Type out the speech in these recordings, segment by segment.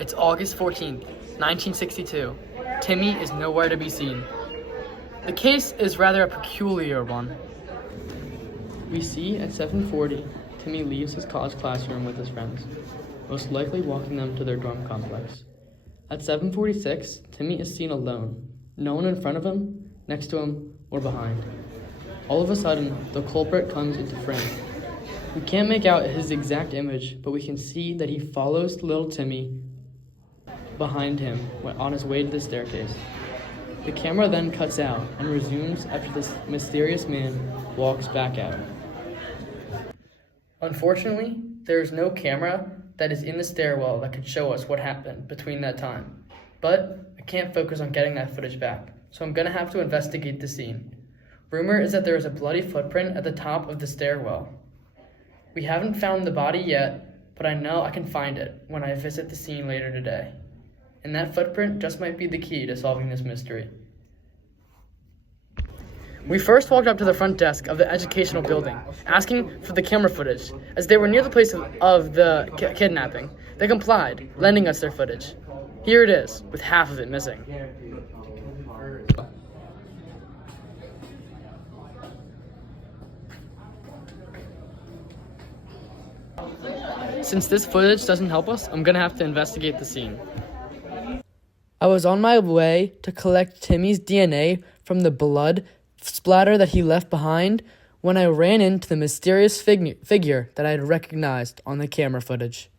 It's August 14th, 1962. Timmy is nowhere to be seen. The case is rather a peculiar one. We see at 7:40, Timmy leaves his college classroom with his friends, most likely walking them to their dorm complex. At 7:46, Timmy is seen alone, no one in front of him, next to him, or behind. All of a sudden, the culprit comes into frame. We can't make out his exact image, but we can see that he follows little Timmy behind him on his way to the staircase. The camera then cuts out and resumes after this mysterious man walks back out. Unfortunately, there is no camera that is in the stairwell that could show us what happened between that time. But I can't focus on getting that footage back, so I'm gonna have to investigate the scene. Rumor is that there is a bloody footprint at the top of the stairwell. We haven't found the body yet, but I know I can find it when I visit the scene later today. And that footprint just might be the key to solving this mystery. We first walked up to the front desk of the educational building, asking for the camera footage, as they were near the place of the kidnapping. They complied, lending us their footage. Here it is, with half of it missing. Since this footage doesn't help us, I'm gonna have to investigate the scene. I was on my way to collect Timmy's DNA from the blood splatter that he left behind when I ran into the mysterious figure that I had recognized on the camera footage.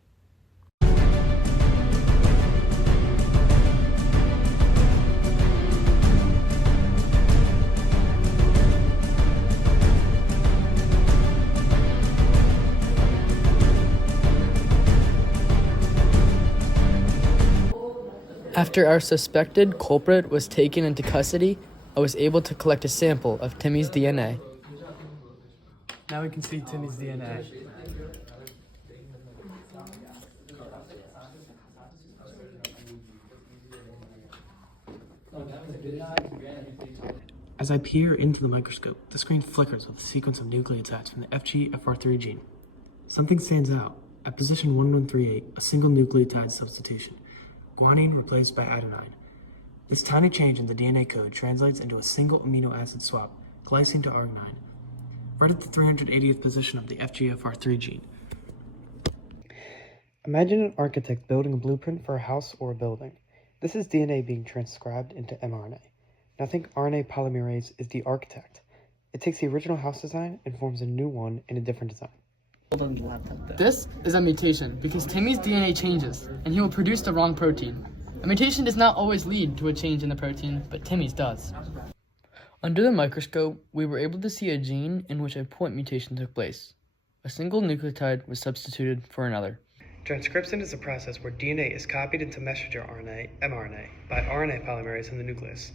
After our suspected culprit was taken into custody, I was able to collect a sample of Timmy's DNA. Now we can see Timmy's DNA. As I peer into the microscope, the screen flickers with a sequence of nucleotides from the FGFR3 gene. Something stands out. At position 1138, a single nucleotide substitution. Guanine replaced by adenine. This tiny change in the DNA code translates into a single amino acid swap, glycine to arginine, right at the 380th position of the FGFR3 gene. Imagine an architect building a blueprint for a house or a building. This is DNA being transcribed into mRNA. Now think RNA polymerase is the architect. It takes the original house design and forms a new one in a different design. This is a mutation because Timmy's DNA changes and he will produce the wrong protein. A mutation does not always lead to a change in the protein, but Timmy's does. Under the microscope, we were able to see a gene in which a point mutation took place. A single nucleotide was substituted for another. Transcription is a process where DNA is copied into messenger RNA, mRNA, by RNA polymerase in the nucleus.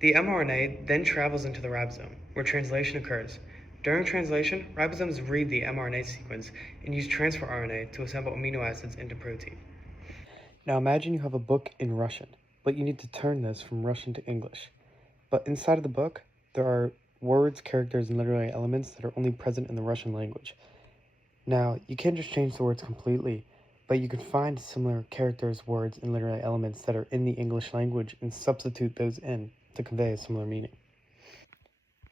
The mRNA then travels into the ribosome, where translation occurs. During translation, ribosomes read the mRNA sequence and use transfer RNA to assemble amino acids into protein. Now imagine you have a book in Russian, but you need to turn this from Russian to English. But inside of the book, there are words, characters, and literary elements that are only present in the Russian language. Now, you can't just change the words completely, but you can find similar characters, words, and literary elements that are in the English language and substitute those in to convey a similar meaning.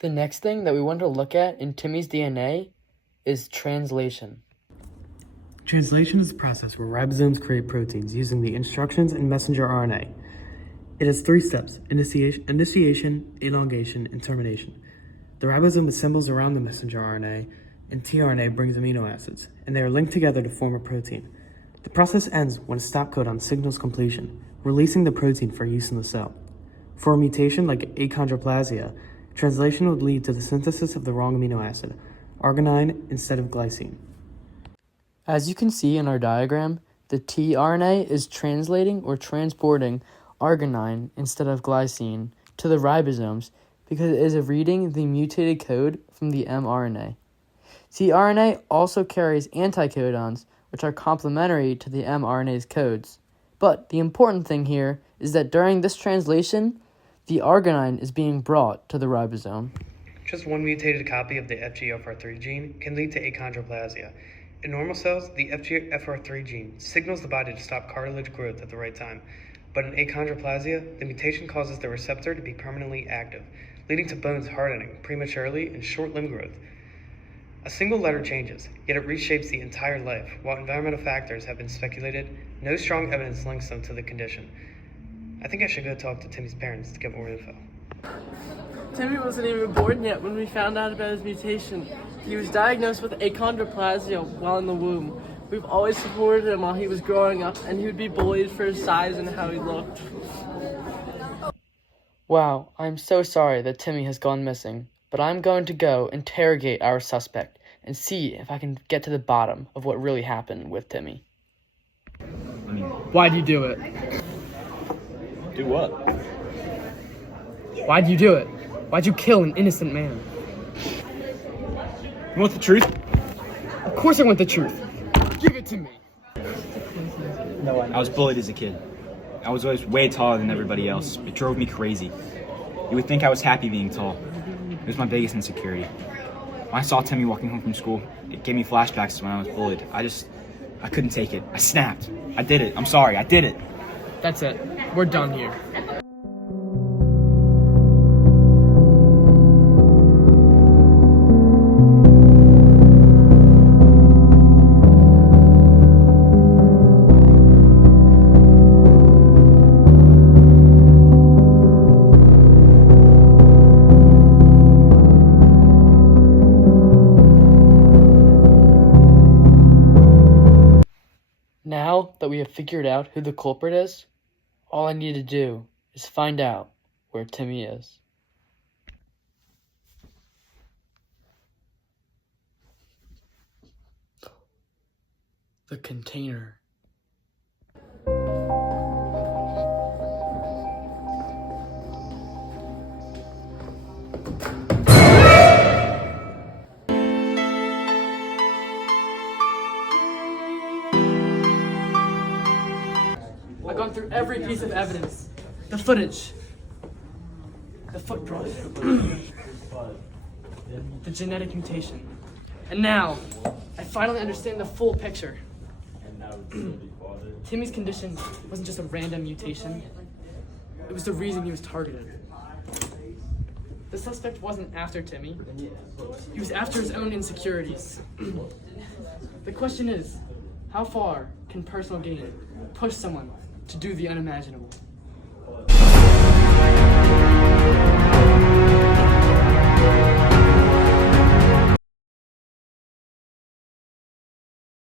The next thing that we want to look at in Timmy's DNA is translation. Translation is a process where ribosomes create proteins using the instructions in messenger RNA. It has 3 steps: initiation, elongation, and termination. The ribosome assembles around the messenger RNA, and tRNA brings amino acids, and they are linked together to form a protein. The process ends when a stop codon signals completion, releasing the protein for use in the cell. For a mutation like achondroplasia, translation would lead to the synthesis of the wrong amino acid, arginine instead of glycine. As you can see in our diagram, the tRNA is translating or transporting arginine instead of glycine to the ribosomes because it is reading the mutated code from the mRNA. tRNA also carries anticodons, which are complementary to the mRNA's codes. But the important thing here is that during this translation, the arginine is being brought to the ribosome. Just one mutated copy of the FGFR3 gene can lead to achondroplasia. In normal cells, the FGFR3 gene signals the body to stop cartilage growth at the right time, but in achondroplasia, the mutation causes the receptor to be permanently active, leading to bones hardening prematurely and short limb growth. A single letter changes, yet it reshapes the entire life. While environmental factors have been speculated, no strong evidence links them to the condition. I think I should go talk to Timmy's parents to get more info. Timmy wasn't even born yet when we found out about his mutation. He was diagnosed with achondroplasia while in the womb. We've always supported him while he was growing up, and he would be bullied for his size and how he looked. Wow, I'm so sorry that Timmy has gone missing, but I'm going to go interrogate our suspect and see if I can get to the bottom of what really happened with Timmy. Why'd you do it? Do what? Why'd you do it? Why'd you kill an innocent man? You want the truth? Of course I want the truth. Give it to me. I was bullied as a kid. I was always way taller than everybody else. It drove me crazy. You would think I was happy being tall. It was my biggest insecurity. When I saw Timmy walking home from school, it gave me flashbacks to when I was bullied. I couldn't take it. I snapped. I did it. I'm sorry. I did it. That's it. We're done here. Now that we have figured out who the culprit is, all I need to do is find out where Timmy is. The container. I've gone through every piece of evidence. The footage. The footprint. The genetic mutation. And now, I finally understand the full picture. Timmy's condition wasn't just a random mutation. It was the reason he was targeted. The suspect wasn't after Timmy. He was after his own insecurities. The question is, how far can personal gain push someone to do the unimaginable?